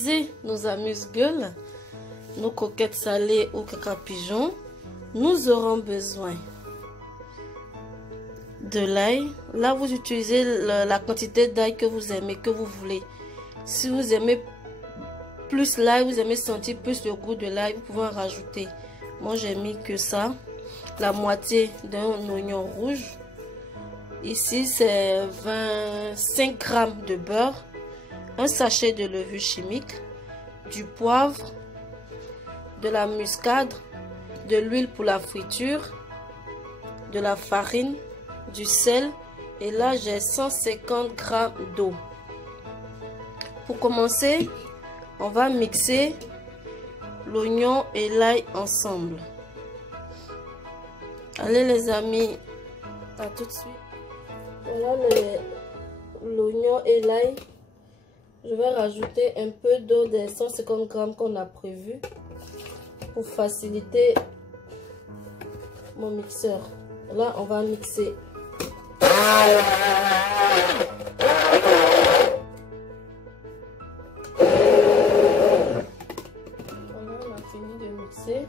utiliser nos amuse-gueules, nos croquettes salées ou caca pigeon, nous aurons besoin de l'ail. Là, vous utilisez la quantité d'ail que vous aimez, que vous voulez. Si vous aimez plus l'ail, vous aimez sentir plus le goût de l'ail, vous pouvez en rajouter. Moi, j'ai mis que ça. La moitié d'un oignon rouge. Ici, c'est 25 g de beurre. Un sachet de levure chimique. Du poivre. De la muscade. De l'huile pour la friture. De la farine. Du sel. Et là, j'ai 150 g d'eau. Pour commencer, on va mixer l'oignon et l'ail ensemble. Allez les amis, à tout de suite. Voilà l'oignon et l'ail. Je vais rajouter un peu d'eau des 150 g qu'on a prévu pour faciliter mon mixeur. Là, on va mixer. Voilà, on a fini de mixer.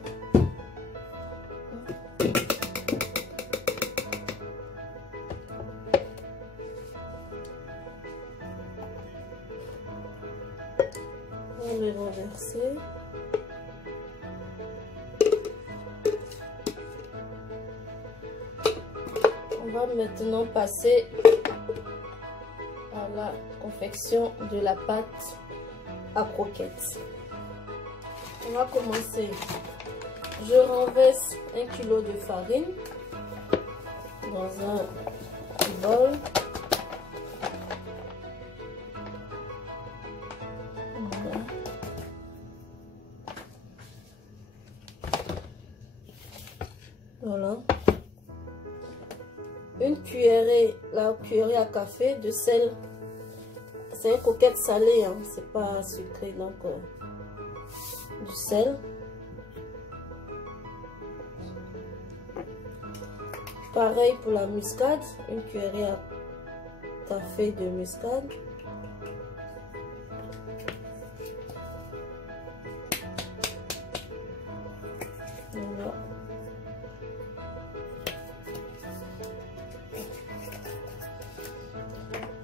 On va le renverser. On va maintenant passer à la confection de la pâte à croquettes. On va commencer. Je renverse 1 kg de farine dans un bol. Voilà. La cuillerée à café de sel. C'est une coquette salée, hein, c'est pas sucré, donc du sel. Pareil pour la muscade, une cuillerée à café de muscade. Voilà.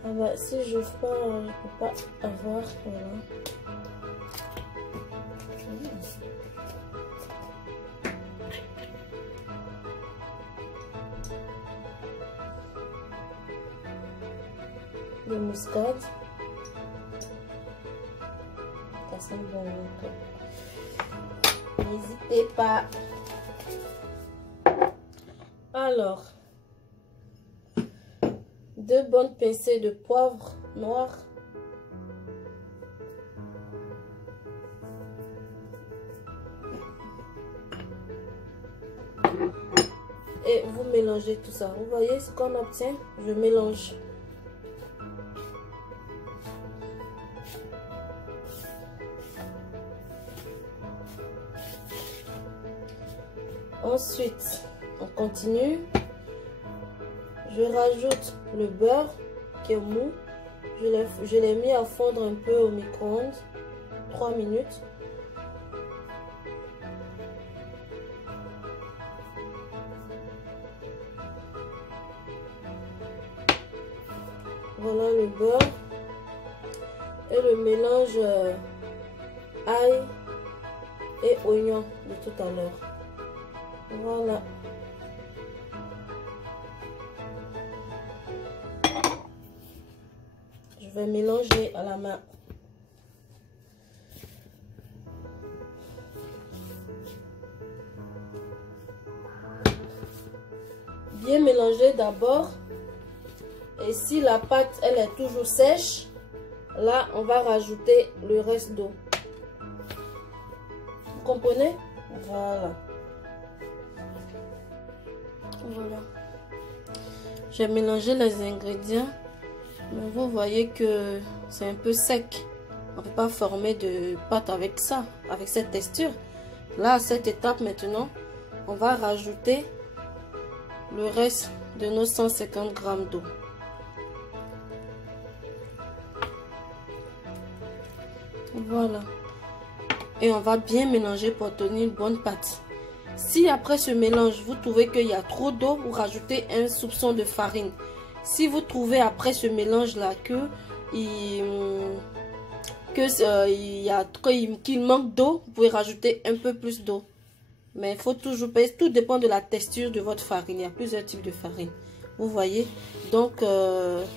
Ah bah, si je n'ouvre pas, je peux pas avoir. Voilà. De muscade. Ça sent bon. N'hésitez pas. Alors, 2 bonnes pincées de poivre noir. Et vous mélangez tout ça. Vous voyez ce qu'on obtient? Je mélange. Ensuite, on continue. Je rajoute le beurre qui est mou. Je l'ai mis à fondre un peu au micro-ondes. 3 minutes. Voilà le beurre. Et le mélange ail et oignon de tout à l'heure. Voilà. Je vais mélanger à la main. Bien mélanger d'abord. Et si la pâte elle est toujours sèche, là on va rajouter le reste d'eau. Vous comprenez? Voilà. Voilà. J'ai mélangé les ingrédients. Mais vous voyez que c'est un peu sec. On ne peut pas former de pâte avec ça, avec cette texture. Là, à cette étape maintenant, on va rajouter le reste de nos 150 g d'eau. Voilà. Et on va bien mélanger pour obtenir une bonne pâte. Si après ce mélange, vous trouvez qu'il y a trop d'eau, vous rajoutez un soupçon de farine. Si vous trouvez après ce mélange-là qu'il manque d'eau, vous pouvez rajouter un peu plus d'eau. Mais il faut toujours payer. Tout dépend de la texture de votre farine. Il y a plusieurs types de farine. Vous voyez. Donc, vous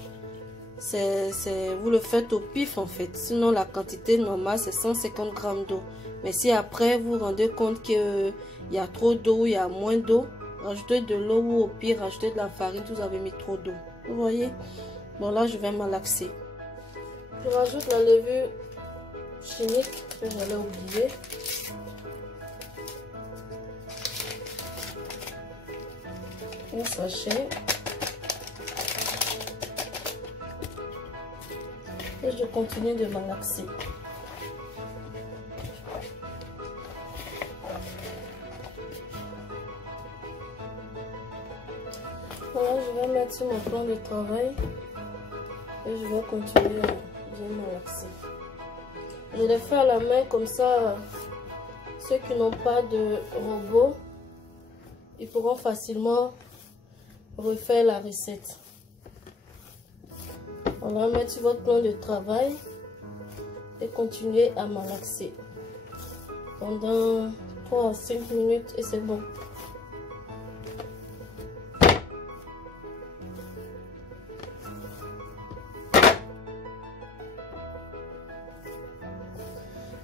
le faites au pif en fait. Sinon, la quantité normale, c'est 150 g d'eau. Mais si après, vous vous rendez compte qu'il y a trop d'eau, il y a moins d'eau, rajoutez de l'eau ou au pire, rajoutez de la farine si vous avez mis trop d'eau. Vous voyez. Bon, là, je vais malaxer. Je rajoute la levure chimique que j'allais oublier. Un sachet. Et je continue de malaxer. Voilà, je vais mettre sur mon plan de travail et je vais continuer à bien malaxer. Je les fais à la main comme ça, ceux qui n'ont pas de robot, ils pourront facilement refaire la recette. On va mettre sur votre plan de travail et continuer à malaxer pendant 3 à 5 minutes et c'est bon.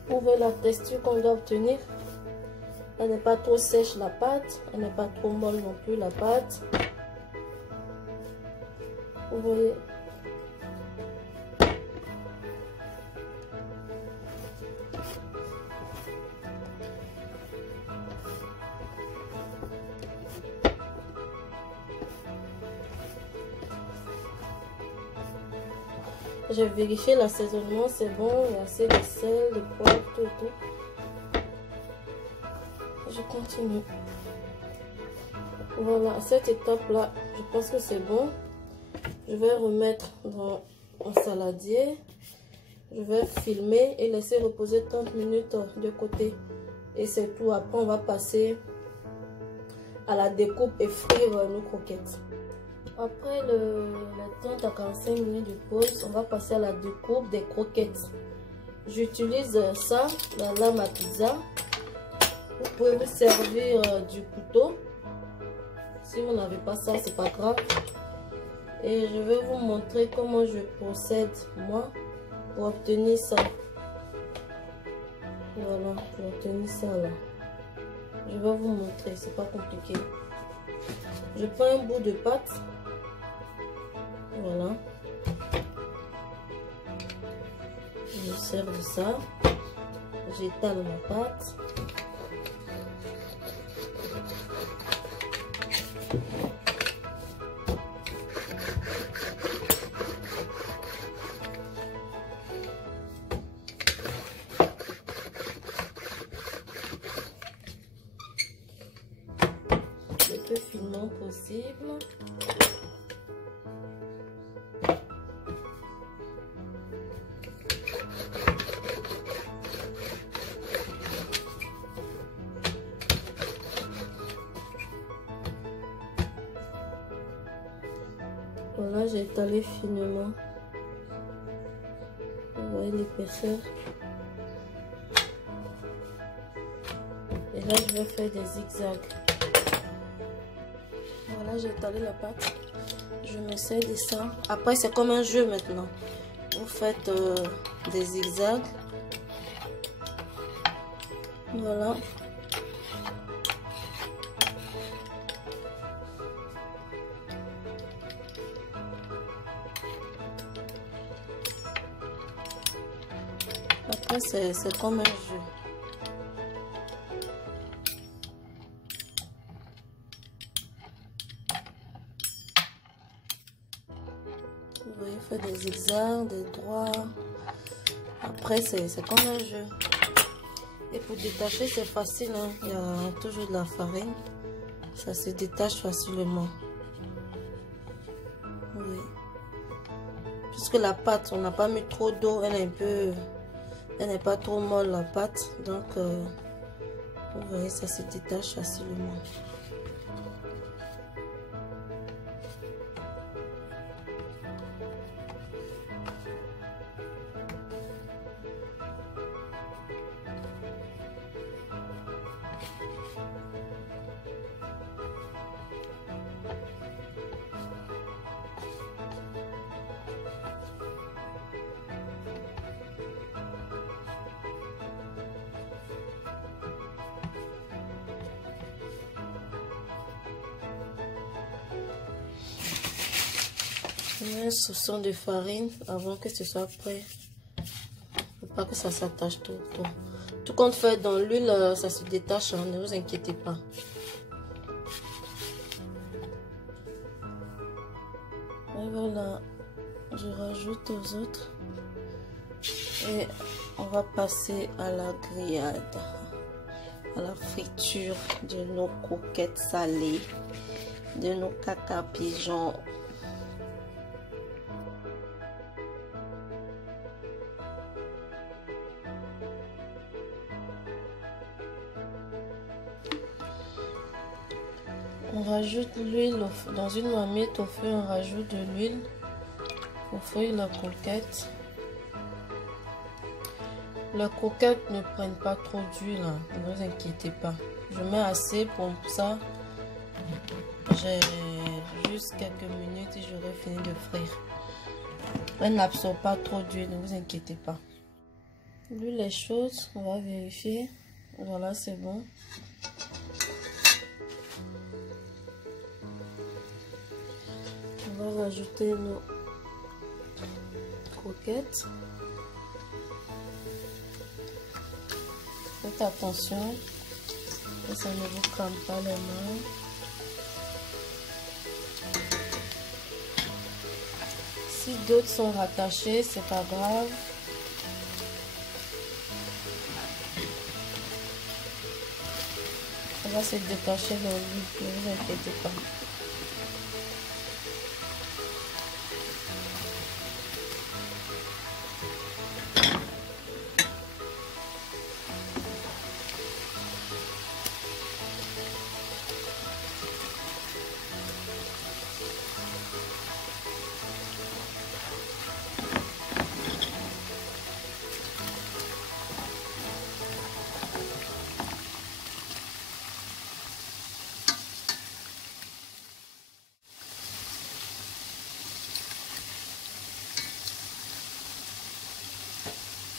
Vous voyez la texture qu'on doit obtenir. Elle n'est pas trop sèche la pâte, elle n'est pas trop molle non plus la pâte. Vous voyez. J'ai vérifié l'assaisonnement, c'est bon, il y a assez de sel, de poivre, tout. Je continue. Voilà, à cette étape-là, je pense que c'est bon. Je vais remettre dans un saladier. Je vais filmer et laisser reposer 30 minutes de côté. Et c'est tout. Après, on va passer à la découpe et frire nos croquettes. Après les 30 à 45 minutes de pause, on va passer à la découpe des croquettes. J'utilise ça, la lame à pizza. Vous pouvez vous servir du couteau. Si vous n'avez pas ça, c'est pas grave. Et je vais vous montrer comment je procède moi pour obtenir ça. Voilà, pour obtenir ça là. Je vais vous montrer, c'est pas compliqué. Je prends un bout de pâte. Voilà. Je me sers de ça. J'étale ma pâte. Le plus finement possible. Voilà, j'ai étalé finement. Vous voyez l'épaisseur. Et là, je vais faire des zigzags. Voilà, j'ai étalé la pâte. Je me sers de ça. Après, c'est comme un jeu maintenant. Vous faites des zigzags. Voilà. Après, c'est comme un jeu. Vous voyez, faire des zigzags, des droits. Après, c'est comme un jeu. Et pour détacher, c'est facile. Hein? Il y a toujours de la farine. Ça se détache facilement. Oui. Puisque la pâte, on n'a pas mis trop d'eau. Elle est un peu Elle n'est pas trop molle la pâte, donc vous voyez, ça se détache facilement. Un soupçon de farine avant que ce soit prêt. Faut pas que ça s'attache trop. Tout qu'on fait dans l'huile, ça se détache, hein, ne vous inquiétez pas. Et voilà, je rajoute aux autres. Et on va passer à la grillade, à la friture de nos coquettes salées, de nos caca pigeons. On rajoute l'huile dans une marmite. Au feu, on rajoute de l'huile. On feuille la croquette. Les croquettes ne prennent pas trop d'huile, hein, ne vous inquiétez pas. Je mets assez pour ça. J'ai juste quelques minutes et j'aurai fini de frire. Elle n'absorbe pas trop d'huile, ne vous inquiétez pas. L'huile est chaude, on va vérifier. Voilà, c'est bon. On va rajouter nos croquettes. Faites attention que ça ne vous crame pas les mains. Si d'autres sont rattachés, c'est pas grave. Ça va se détacher dans l'huile, ne vous inquiétez pas.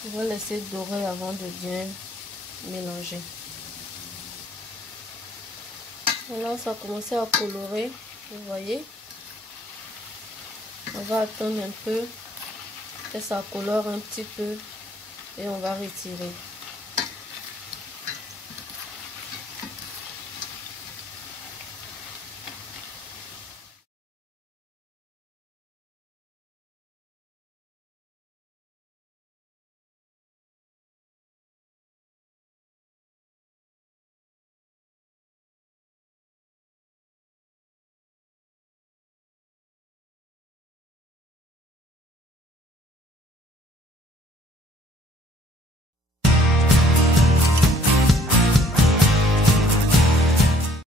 Je vais laisser dorer avant de bien mélanger. Voilà, ça a commencé à colorer, vous voyez. On va attendre un peu que ça colore un petit peu et on va retirer.